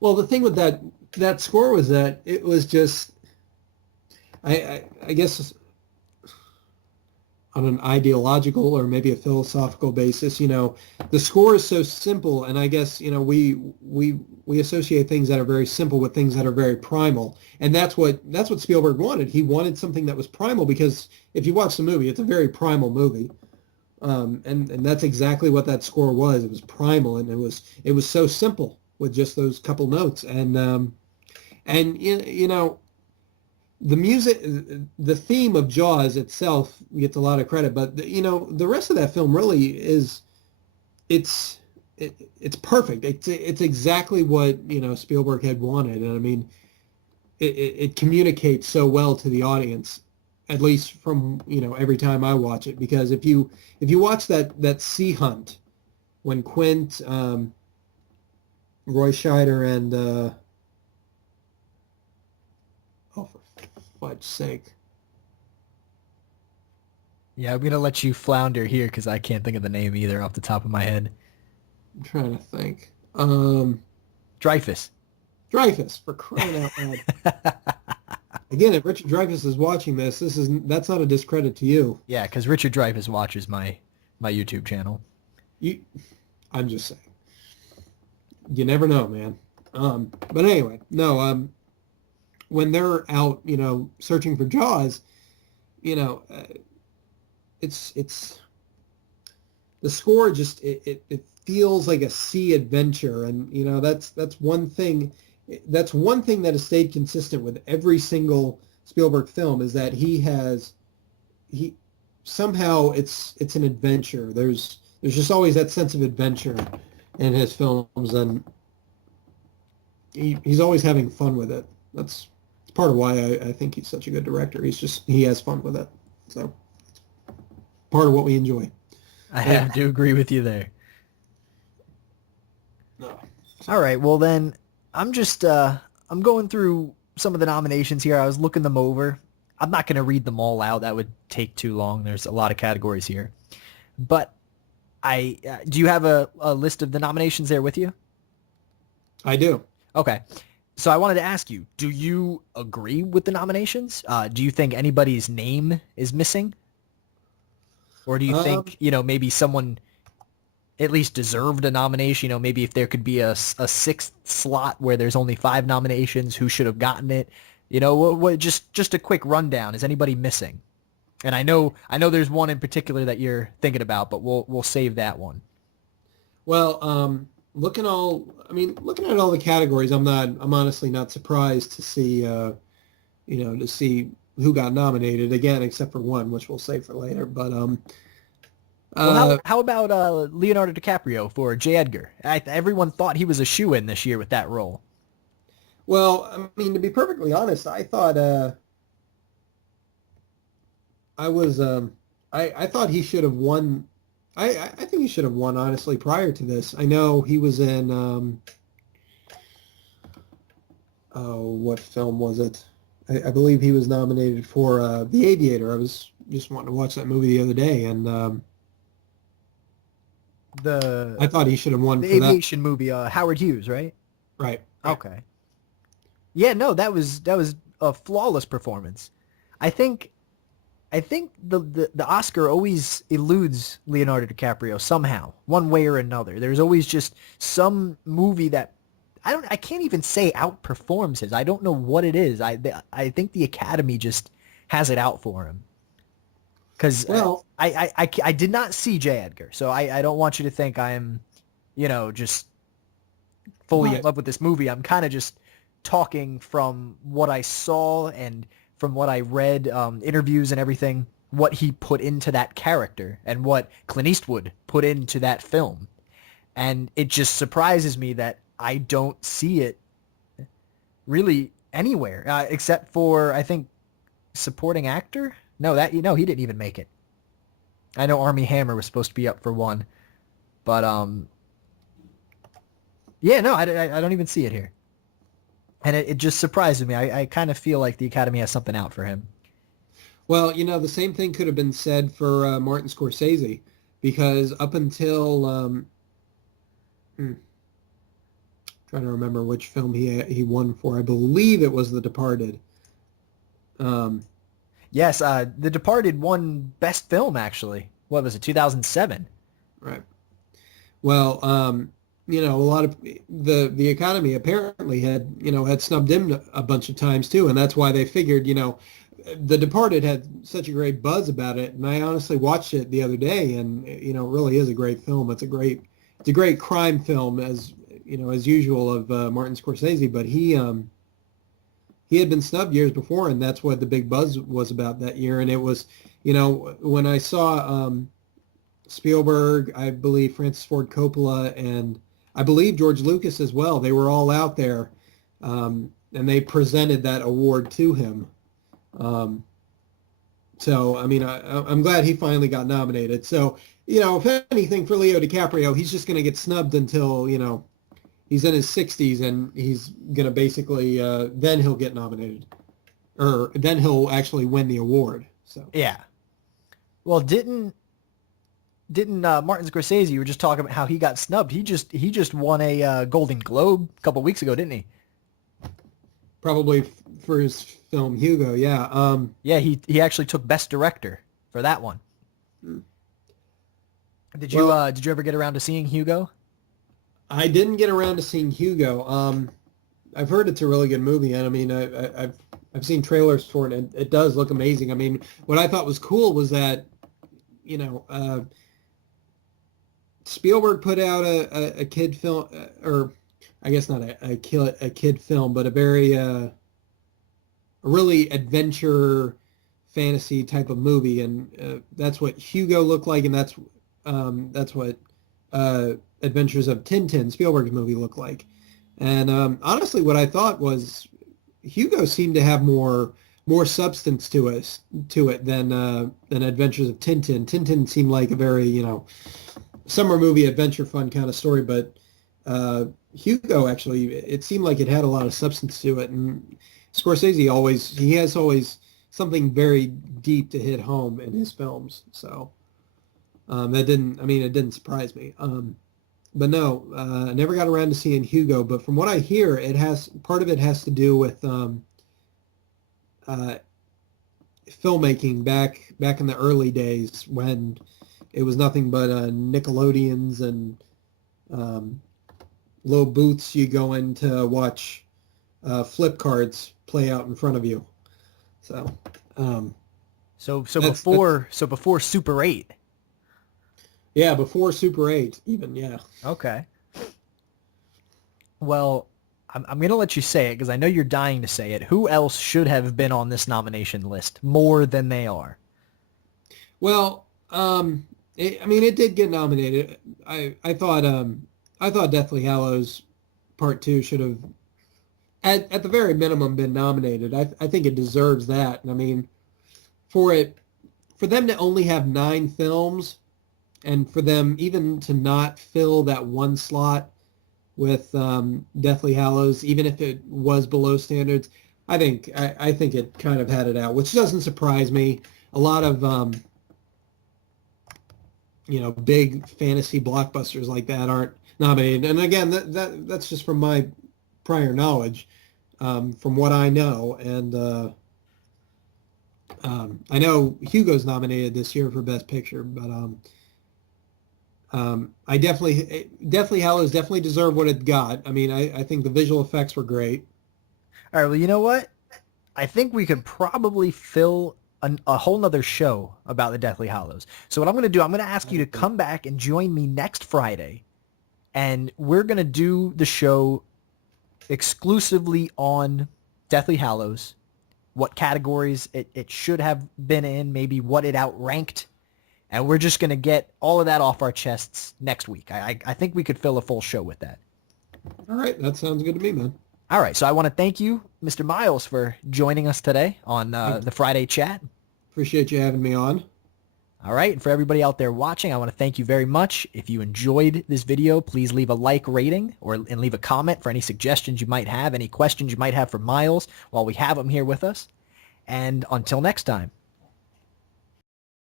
Well, the thing with that score was that it was just I guess on an ideological or maybe a philosophical basis, the score is so simple, and I guess we associate things that are very simple with things that are very primal, and that's what Spielberg wanted. He wanted something that was primal because if you watch the movie, it's a very primal movie, and that's exactly what that score was. It was primal, and it was so simple with just those couple notes, and the music, the theme of Jaws itself gets a lot of credit, but the rest of that film really it's it's perfect. It's exactly what Spielberg had wanted, and I mean it communicates so well to the audience, at least from every time I watch it. Because if you watch that sea hunt when Quint, Roy Scheider, and oh, for fudge's sake. Yeah, I'm gonna let you flounder here because I can't think of the name either off the top of my head. I'm trying to think. Dreyfus. Dreyfus, for crying out loud. Again, if Richard Dreyfuss is watching that's not a discredit to you. Yeah, because Richard Dreyfuss watches my YouTube channel. You, I'm just saying. You never know, man. But anyway, no. When they're out, searching for Jaws, you know, uh, it's the score just it feels like a sea adventure, and that's one thing. That's one thing that has stayed consistent with every single Spielberg film is that he somehow it's an adventure. There's just always that sense of adventure in his films, and he's always having fun with it. That's part of why I think he's such a good director. He has fun with it. So part of what we enjoy. I Yeah. have to agree with you there. No. All right, well then, I'm going through some of the nominations here. I was looking them over. I'm not going to read them all out. That would take too long. There's a lot of categories here. But do you have a list of the nominations there with you? I do. Okay. So I wanted to ask you, do you agree with the nominations? Do you think anybody's name is missing? Or do you Um, think, maybe someone at least deserved a nomination? Maybe if there could be a sixth slot where there's only 5 nominations, who should have gotten it? Just a quick rundown. Is anybody missing? And I know there's one in particular that you're thinking about, but we'll save that one. well, looking at all the categories, I'm honestly not surprised to see, to see who got nominated again, except for one, which we'll save for later. But Well, uh, how about Leonardo DiCaprio for J. Edgar? Everyone thought he was a shoo-in this year with that role. well, I mean, to be perfectly honest, I thought, I was, I thought he should have won. I think he should have won, honestly, prior to this. I know he was in, oh, what film was it? I believe he was nominated for The Aviator. I was just wanting to watch that movie the other day, and I The thought he should have won the for that. aviation movie, Howard Hughes, right? Right, right. Okay. Yeah, no, that was a flawless performance. I think I think the Oscar always eludes Leonardo DiCaprio somehow, one way or another. There's always just some movie that I can't even say outperforms his. I don't know what it is. I think the Academy just has it out for him. Because Well, I did not see J. Edgar, so I don't want you to think I'm, just fully in but love with this movie. I'm kind of just talking from what I saw and from what I read, interviews and everything, what he put into that character and what Clint Eastwood put into that film. And it just surprises me that I don't see it really anywhere, except for, I think, supporting actor. No, he didn't even make it. I know Army Hammer was supposed to be up for one, but yeah, no, I don't even see it here. And it just surprises me. I kind of feel like the Academy has something out for him. well, the same thing could have been said for Martin Scorsese, because up until hmm, trying to remember which film he won for. I believe it was The Departed. Yes, The Departed won Best Film, actually. What was it, 2007? Right. Well, a lot of the Academy apparently had snubbed him a bunch of times too, and that's why they figured, The Departed had such a great buzz about it, and I honestly watched it the other day, and it really is a great film. It's a great crime film, as as usual of Martin Scorsese, but he had been snubbed years before, and that's what the big buzz was about that year. And it was, when I saw Spielberg, I believe Francis Ford Coppola, and I believe George Lucas as well, they were all out there, and they presented that award to him. So, I mean, I'm glad he finally got nominated. So, if anything for Leo DiCaprio, he's just going to get snubbed until, he's in his 60s, and he's going to basically, then he'll get nominated. Or then he'll actually win the award. So Yeah. Well, didn't Martin Scorsese, you were just talking about how he got snubbed. He just won a Golden Globe a couple weeks ago, didn't he? Probably for his film Hugo, yeah. Yeah, he actually took Best Director for that one. Did you ever get around to seeing Hugo? I didn't get around to seeing Hugo. I've heard it's a really good movie, and I mean, I've seen trailers for it, and it does look amazing. I mean, what I thought was cool was that, Spielberg put out a kid film, or I guess not a kid film, but a really adventure fantasy type of movie, and that's what Hugo looked like, and that's what Adventures of Tintin, Spielberg's movie, looked like. And honestly, what I thought was Hugo seemed to have more substance to it than Adventures of Tintin. Tintin seemed like a very summer movie adventure fun kind of story, but Hugo, actually, it seemed like it had a lot of substance to it. And Scorsese has always something very deep to hit home in his films. So it didn't surprise me. But no, I never got around to seeing Hugo. But from what I hear, part of it has to do with filmmaking back in the early days when it was nothing but Nickelodeons and low booths you go in to watch flip cards play out in front of you. So before Super 8. Yeah, before Super 8 even, yeah. Okay. Well, I'm going to let you say it because I know you're dying to say it. Who else should have been on this nomination list more than they are? Well, it did get nominated. I thought Deathly Hallows Part 2 should have, at the very minimum, been nominated. I think it deserves that. And I mean, for them to only have 9 films, and for them even to not fill that one slot with Deathly Hallows, even if it was below standards, I think it kind of had it out, which doesn't surprise me. A lot of big fantasy blockbusters like that aren't nominated. And again, that's just from my prior knowledge, from what I know. And I know Hugo's nominated this year for Best Picture, but Deathly Hallows definitely deserved what it got. I mean, I think the visual effects were great. All right, well, you know what? I think we could probably fill a whole nother show about the Deathly Hallows. So what I'm going to do, I'm going to ask you to come back and join me next Friday, and we're going to do the show exclusively on Deathly Hallows, what categories it should have been in, maybe what it outranked, and we're just going to get all of that off our chests next week. I think we could fill a full show with that. All right, that sounds good to me, man. All right, so I want to thank you, Mr. Miles, for joining us today on the Friday chat. Appreciate you having me on. All right, and for everybody out there watching, I want to thank you very much. If you enjoyed this video, please leave a like rating and leave a comment for any suggestions you might have, any questions you might have for Miles while we have him here with us. And until next time.